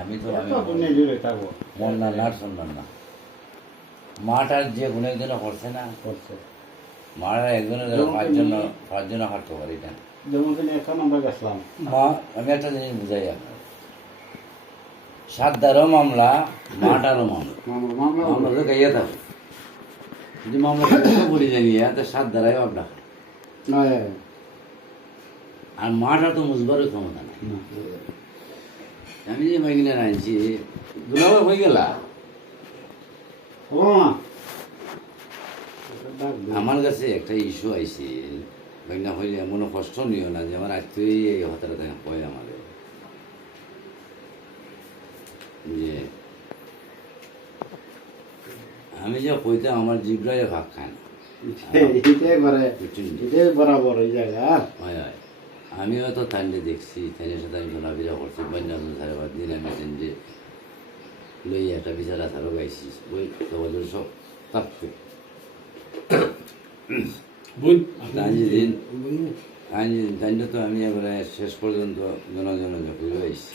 আমি তো মন না নার শুনলাম না মাটার যে কোনো একজনে করছে না করছে মারা একজনের পাঁচজনে হাঁটতে পারি না যেমন এখন আমরা গেছিলাম মা আমি একটা জিনিস বুঝাই আপনার সাতদারও মামলা মাটারও মামলা মামলা তো গাইয়া থাকো যদি মামলা বলি জানি তো সাতদারাই আপনার আর মাটা তো মুজবারও ক্ষমতা নাই আমি যে মাইকিনা আনছি দুলাভ হয়ে গেলা আমার কাছে একটা ইস্যু আইছে বাইনা হইলে এমনও কষ্ট নিও না যে আমার আজকেই এই হতাটা দেখা কয় আমাদের যে আমি যে কইতাম আমার জিব্রাইয়ে ভাগ খায় না বরাবর এই জায়গা হয় হয় আমিও তো থানলে দেখছি থানের সাথে আমি ঘোরাফেরা করছি বন্যার সাড়ে 5 দিন আমি যে লই একটা বিচারা সারও গাইছি ওই তোমাদের সব থাকতো দিন তো আমি এবারে শেষ পর্যন্ত জনজন ঘুরে আইছি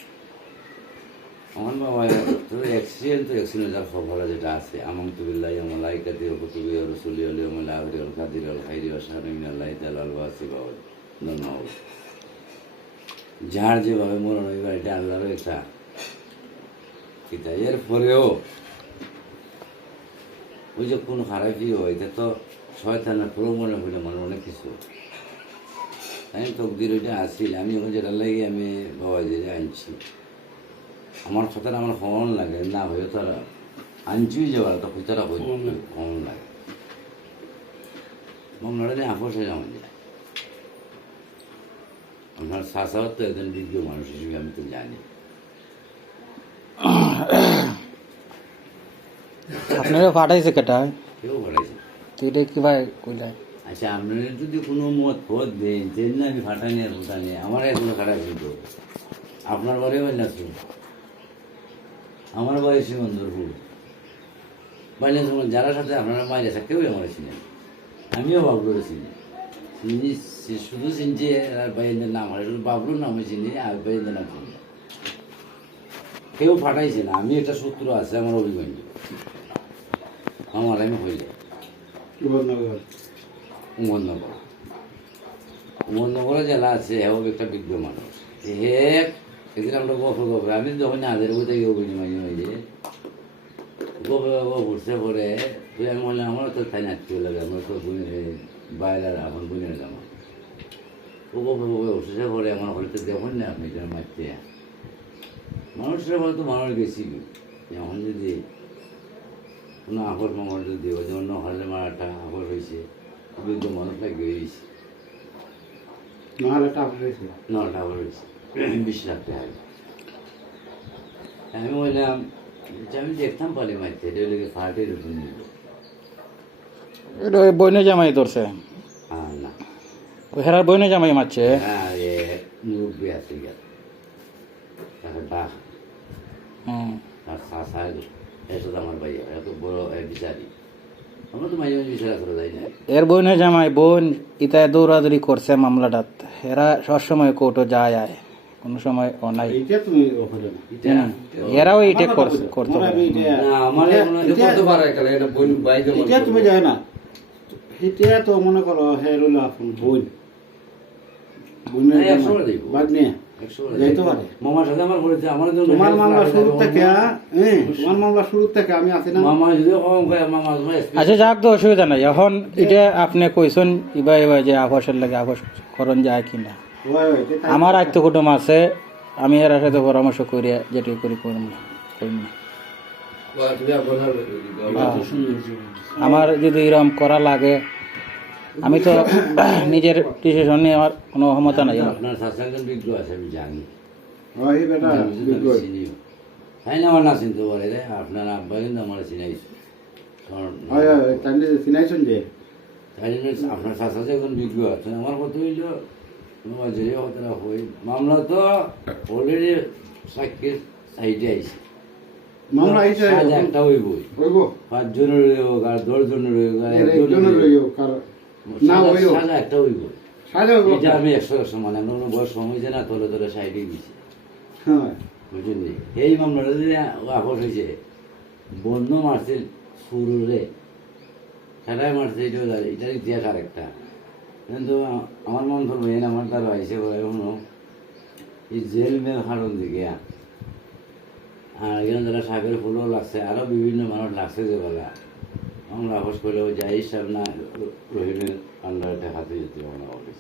আমার বাবা তো অ্যাক্সিডেন্ট যার খবর যেটা আছে আমন তুবিল্লাহ মালাইকাতি কুতুবি রাসূলি আল আখরি আল কাদির আল খাইরি ওয়া শাররি মিনাল্লাহি তাআলা আল ওয়াসি বাউ ধন্যবাদ যার যেভাবে মরণ হইবার এটা আল্লাহর একটা কিতা এর পরেও ওই যে কোন খারাপই হয় এটা তো শয়তানের প্রলোভনে হইলে মানে অনেক কিছু আমি তকদির ওইটা আসছিল আমি ওখানে যেটা লাগে আমি বাবা যে আনছি আমার কথাটা আমার কমন লাগে না হয়ে তো আনছিই যাওয়ার তো কথাটা কমন লাগে মামলাটা নিয়ে আপোষ হয়ে যাওয়া যায় আপনার শাসাও তো একজন বিজ্ঞ মানুষ হিসেবে আমি তো জানি আপনারা পাঠাইছে কেটা কেউ পাঠাইছে এটা কিভাবে কইলা আচ্ছা আপনারা যদি কোনো মত পথ দেন যেদিন আমি ফাটানি আর ফাটানি আমার এগুলো খারাপ কিন্তু আপনার বাড়ি বাইলাসু আমার বাড়ি সিমন্দরপুর বাইলাস যারা সাথে আপনারা মাইলে আছে কেউই আমার চিনেন আমিও বাবলুরে চিনি চিনি শুধু চিনছি আর বাইন্দের নাম হয় বাবলুর নামে চিনি আর বাইন্দের নাম চিনি কেউ ফাটাইছে না আমি একটা সূত্র আছে আমার অভিমানী আমার আমি হয়ে যায় উমরনগরে জেলা আছে হেও একটা বিজ্ঞ মানুষ হে একদিন আমরা গল্প গল্প আমি যখন আদের বইতে গিয়ে অভিনয় মাঝে মাঝে গল্প ঘুরছে পরে তুই আমি বললাম আমারও তো তাই নাচতে লাগে আমরা তো বাইরের এখন বুঝে নিলাম ও গল্প উঠছে পরে আমার হয়তো দেখুন না আপনি এটা মারতে মানুষের বলতো মানুষ গেছি এখন যদি কোনো আকর মামর যদি ওই জন্য হলে মারাটা আকর হয়েছে বিজ্ঞ মানুষ লাগিয়ে হয়েছে নটা আকর হয়েছে 20 লাখ টাকা আমি বললাম আমি দেখতাম পালি মারতে এটা লেগে ফাটের উপর নিল এটা বইনে জামাই ধরছে হ্যাঁ না ওই হেরার বইনে জামাই মারছে হ্যাঁ এ মুরব্বী আছে গেল তাকে ডাক আর শাসায় এসব আমার ভাইয়া এত বড় বিচারি আমরা তো মাঝে মাঝে বিচারা করে যাই না এর বইনে জামাই বোন ইতায় দৌড়াদৌড়ি করছে মামলাটাত এরা সবসময় কোর্টও যায় আয় কোনো সময় ও নাই এরাও এইটা করতে পারে তুমি যায় না সেটা তো মনে করো হে রইল আপন বোন বাদ নিয়ে যাইতে পারে মামার সাথে আমার বলেছে আমার তোমার মামলা শুরু থেকে তোমার মামলা শুরু থেকে আমি আছি না মামা যদি মামা আচ্ছা যাক তো অসুবিধা নাই এখন এটা আপনি কইছেন এবার যে আবাসের লাগে আবাস করণ যায় কিনা আমার আত্ম কুটুম আছে আমি এর সাথে পরামর্শ করি যেটুকু করি করুন আমার যদি এরকম করা লাগে আমি তো নিজের ডিসিশন নিয়ে আমার কোনো ক্ষমতা নাই আপনার শাসন বিজ্ঞ আছে আমি জানি তাই না আমার না চিনতে পারে রে আপনার আব্বা কিন্তু আমার চিনাইছে চিনাইছেন যে তাই জন্য আপনার শাসন একজন বিজ্ঞ আছে আমার কত হইল যে হতরা হই মামলা তো অলরেডি সাক্ষীর সাইডে আইছে মামলা আইছে একটা হইব 5 জনের হোক আর 10 জনের হোক আর 1 জনের হোক না হইব সাজা একটা হইব সাজা হইব এটা আমি 100 মানে আমরা বয়স সময় যে না তোলে তোলে সাইডে দিছি হ্যাঁ বুঝলেন নি? এই মামলাটা যে আপস হয়েছে, বন্ধ মারছে সুরে, সেটাই মারছে, এটার ইতিহাস আরেকটা। কিন্তু আমার মন ধরবো এন আমার তার আইসে বলে শুনো, এই জেল মেল হারণ দিকে আর এখানে যারা সাগরের ফুলও লাগছে, আরও বিভিন্ন মানুষ লাগছে যে বলা আমরা আপস করলেও যাই সার না রহিমের আন্ডারে হাতে যেতে আমরা অফিস